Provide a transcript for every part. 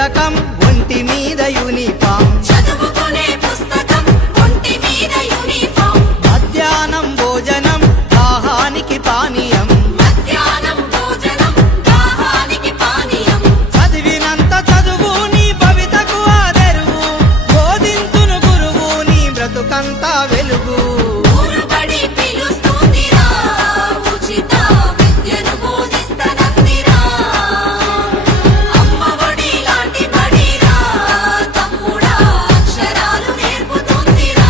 పుస్తకం ఒంటి మీద యూనిఫామ్, చదువుకునే పుస్తకం ఒంటి మీద యూనిఫామ్, మధ్యాహ్నం భోజనం దాహానికి పానీయం, మధ్యాహ్నం భోజనం దాహానికి పానీయం, చదివినంత చదువు నీ భవితకు ఆదరువు, బోధించును గురువు నీ బ్రతుకంతా వెలుగు. ఊరుబడి పిలుస్తుందిరా, ఉచిత విద్యను బోధిస్తనందిరా, అమ్మ ఒడి లాంటి బడిరా, తమ్ముడా అక్షరాలు నేర్పుతుందిరా.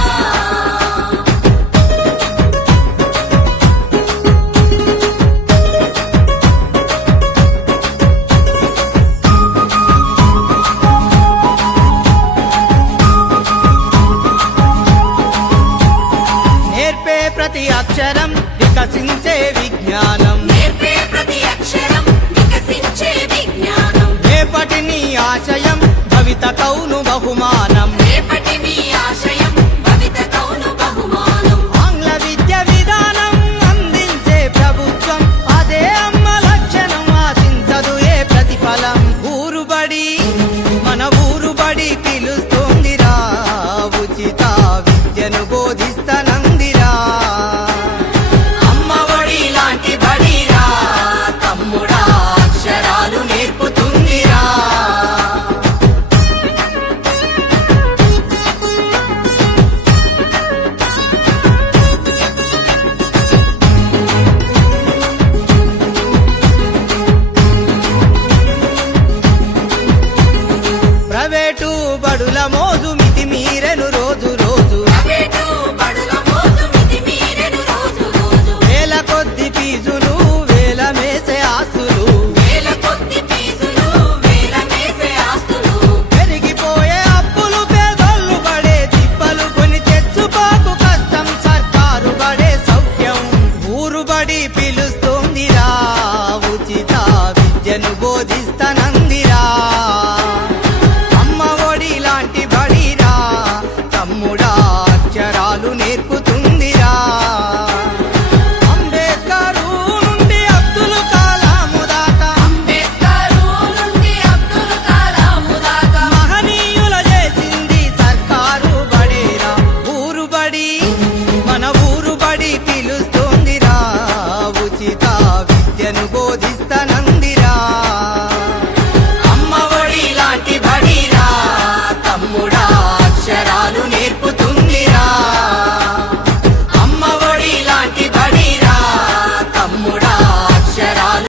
నేర్పే ప్రతి అక్షరం వికసించే విజ్ఞానం, నేర్పే ప్రతి అక్షరం వికసించే విజ్ఞానం, రేపటి నీ ఆశయం భవితకౌను బహుమానం. రేపటి నీ ఆశయం భవితకౌను బహుమానం. ఆంగ్ల విద్య విధానం అందించే ప్రభుత్వం, అదే అమ్మ లక్షణం ఆశించదు ఏ ప్రతిఫలం. ఊరుబడి మన ఊరుబడి పిలుస్తోందిరా, ఉచిత విద్యను బోధిస్తనందిరా, అమ్మ ఒడి లాంటి బడిరా, తమ్ముడా అక్షరాలు నేర్పుతుందిరా. ప్రైవేటు బడుల మోజు మితిమీరెను రోజు రోజు, ప్రైవేటు బడుల మోజు మితిమీరెను రోజు రోజు, వేల కొద్ది ఫీజులు వేల మేసే ఆస్తులు, వేల కొద్ది ఫీజులు వేల మేసే ఆస్తులు, పెరిగిపోయే అప్పులు పేదోళ్ళు పడే తిప్పలు, కొని తెచ్చుకోకు కష్టం సర్కారు పడే సౌఖ్యం. ఊరుబడి పిలుస్తోందిరా, ఉచిత విద్యను బోధిస్తనందిరా, అమ్మ ఒడి లాంటి బడిరా, తమ్ముడా అక్షరాలు నేర్పుతుందిరా. అంబేద్కరు నుండి అబ్దుల్ కలాము దాకా, అంబేద్కరు నుండి అబ్దుల్ కలాము దాకా, మహనీయుల చేసింది సర్కారు బడేరా. ఊరుబడి మన ఊరుబడి పిలుస్తోందిరా, ఉచిత విద్యను బోధిస్తనందిరా.